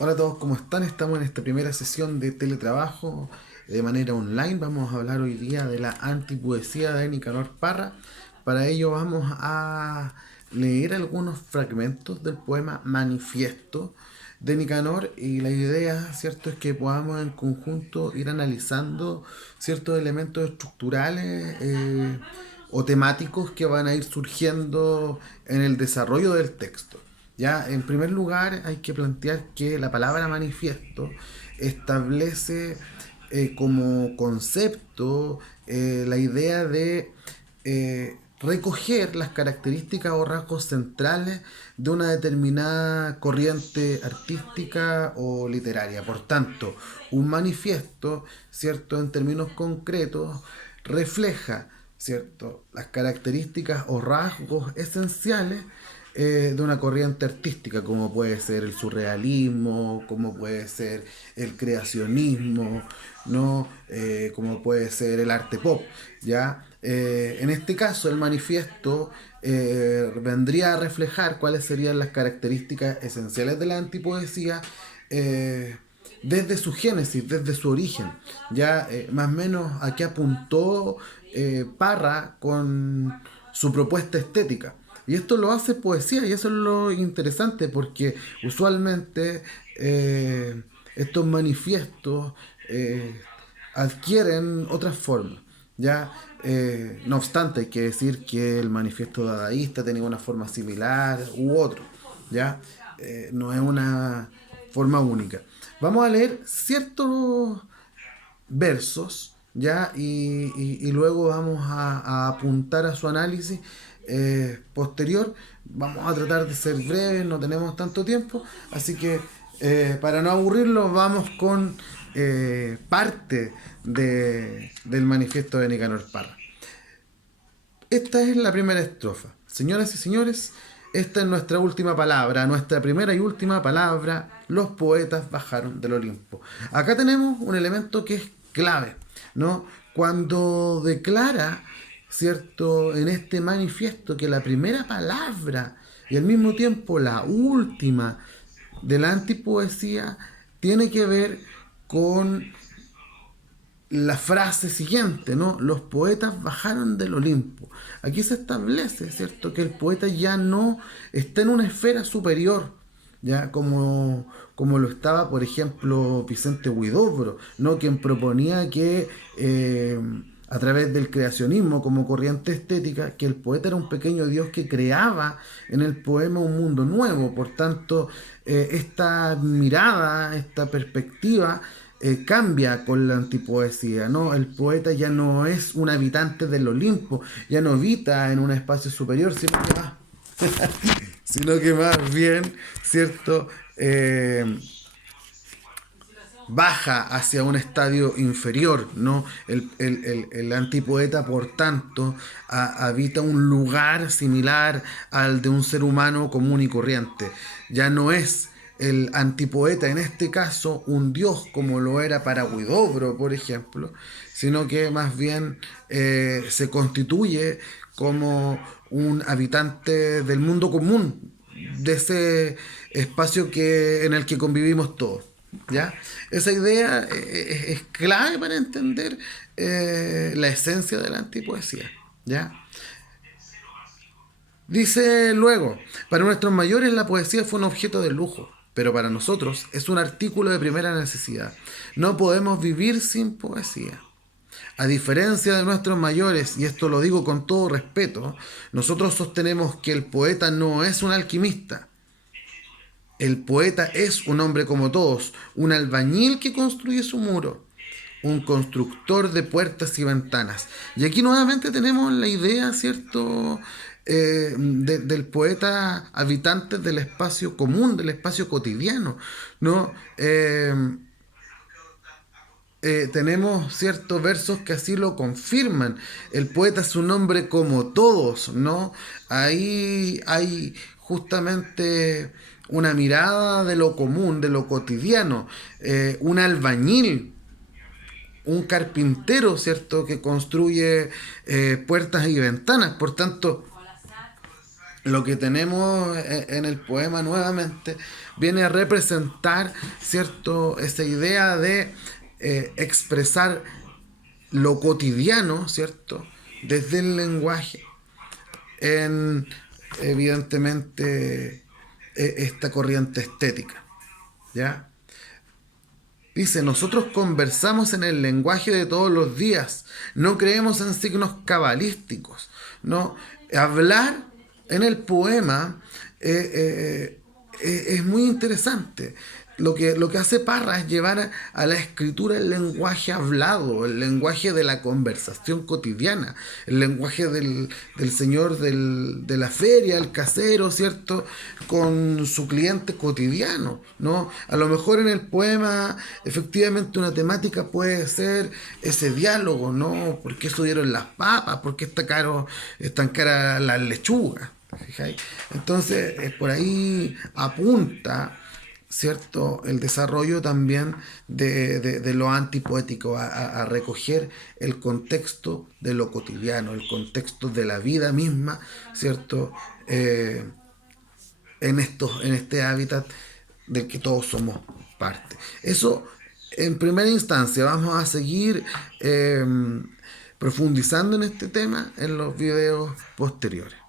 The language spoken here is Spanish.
Hola a todos, ¿cómo están? Estamos en esta primera sesión de teletrabajo de manera online. Vamos a hablar hoy día de la antipoesía de Nicanor Parra. Para ello vamos a leer algunos fragmentos del poema Manifiesto de Nicanor, y la idea, ¿cierto?, es que podamos en conjunto ir analizando ciertos elementos estructurales o temáticos que van a ir surgiendo en el desarrollo del texto. Ya, en primer lugar, hay que plantear que la palabra manifiesto establece como concepto la idea de recoger las características o rasgos centrales de una determinada corriente artística o literaria. Por tanto, un manifiesto, ¿cierto?, en términos concretos, refleja, ¿cierto?, las características o rasgos esenciales de una corriente artística, como puede ser el surrealismo, como puede ser el creacionismo, ¿no? Como puede ser el arte pop. ¿Ya? En este caso, el manifiesto vendría a reflejar cuáles serían las características esenciales de la antipoesía. Desde su génesis, desde su origen, ya más o menos a qué apuntó Parra con su propuesta estética. Y esto lo hace poesía, y eso es lo interesante, porque usualmente eh, estos manifiestos eh, adquieren otras formas. ¿Ya? No obstante, hay que decir que el manifiesto dadaísta tenía una forma similar u otro. ¿Ya? No es una forma única. Vamos a leer ciertos versos, ¿ya? Y luego vamos a apuntar a su análisis posterior. Vamos a tratar de ser breves, no tenemos tanto tiempo, así que para no aburrirlos vamos con parte del manifiesto de Nicanor Parra. Esta es la primera estrofa. Señoras y señores, esta es nuestra última palabra, nuestra primera y última palabra. Los poetas bajaron del Olimpo. Acá tenemos un elemento que es clave, ¿no? Cuando declara, ¿cierto?, en este manifiesto que la primera palabra y al mismo tiempo la última de la antipoesía tiene que ver con la frase siguiente, ¿no? Los poetas bajaron del Olimpo. Aquí se establece, ¿cierto?, que el poeta ya no está en una esfera superior, ya como lo estaba, por ejemplo, Vicente Huidobro, ¿no?, quien proponía que a través del creacionismo como corriente estética, que el poeta era un pequeño dios que creaba en el poema un mundo nuevo. Por tanto, esta mirada, esta perspectiva cambia con la antipoesía, ¿no? El poeta ya no es un habitante del Olimpo, ya no habita en un espacio superior, sino que más bien, ¿cierto? Baja hacia un estadio inferior, ¿no? El antipoeta, por tanto, habita un lugar similar al de un ser humano común y corriente. Ya no es el antipoeta, en este caso, un dios como lo era para Huidobro, por ejemplo, sino que más bien se constituye como un habitante del mundo común, de ese espacio en el que convivimos todos. ¿Ya? Esa idea es clave para entender la esencia de la antipoesía. ¿Ya? Dice luego, para nuestros mayores la poesía fue un objeto de lujo, pero para nosotros es un artículo de primera necesidad. No podemos vivir sin poesía. A diferencia de nuestros mayores, y esto lo digo con todo respeto, nosotros sostenemos que el poeta no es un alquimista. El poeta es un hombre como todos, un albañil que construye su muro, un constructor de puertas y ventanas. Y aquí nuevamente tenemos la idea, ¿cierto?, del poeta habitante del espacio común, del espacio cotidiano, ¿no? Tenemos ciertos versos que así lo confirman. El poeta es un hombre como todos, ¿no? Ahí hay justamente una mirada de lo común, de lo cotidiano. Un albañil, un carpintero, ¿cierto?, que construye puertas y ventanas. Por tanto, lo que tenemos en el poema nuevamente viene a representar, ¿cierto?, esa idea de expresar lo cotidiano, ¿cierto?, desde el lenguaje en, evidentemente, esta corriente estética, ¿ya? Dice, nosotros conversamos en el lenguaje de todos los días, no creemos en signos cabalísticos, ¿no? Hablar en el poema es muy interesante. Lo que hace Parra es llevar a la escritura el lenguaje hablado, el lenguaje de la conversación cotidiana, el lenguaje del señor de la feria, el casero, ¿cierto? Con su cliente cotidiano, ¿no? A lo mejor en el poema, efectivamente, una temática puede ser ese diálogo, ¿no? ¿Por qué subieron las papas? ¿Por qué están caras las lechugas? ¿Te fijáis? Entonces, por ahí apunta, ¿cierto?, el desarrollo también de lo antipoético, a recoger el contexto de lo cotidiano, el contexto de la vida misma, ¿cierto?, en este hábitat del que todos somos parte. Eso, en primera instancia, vamos a seguir profundizando en este tema en los videos posteriores.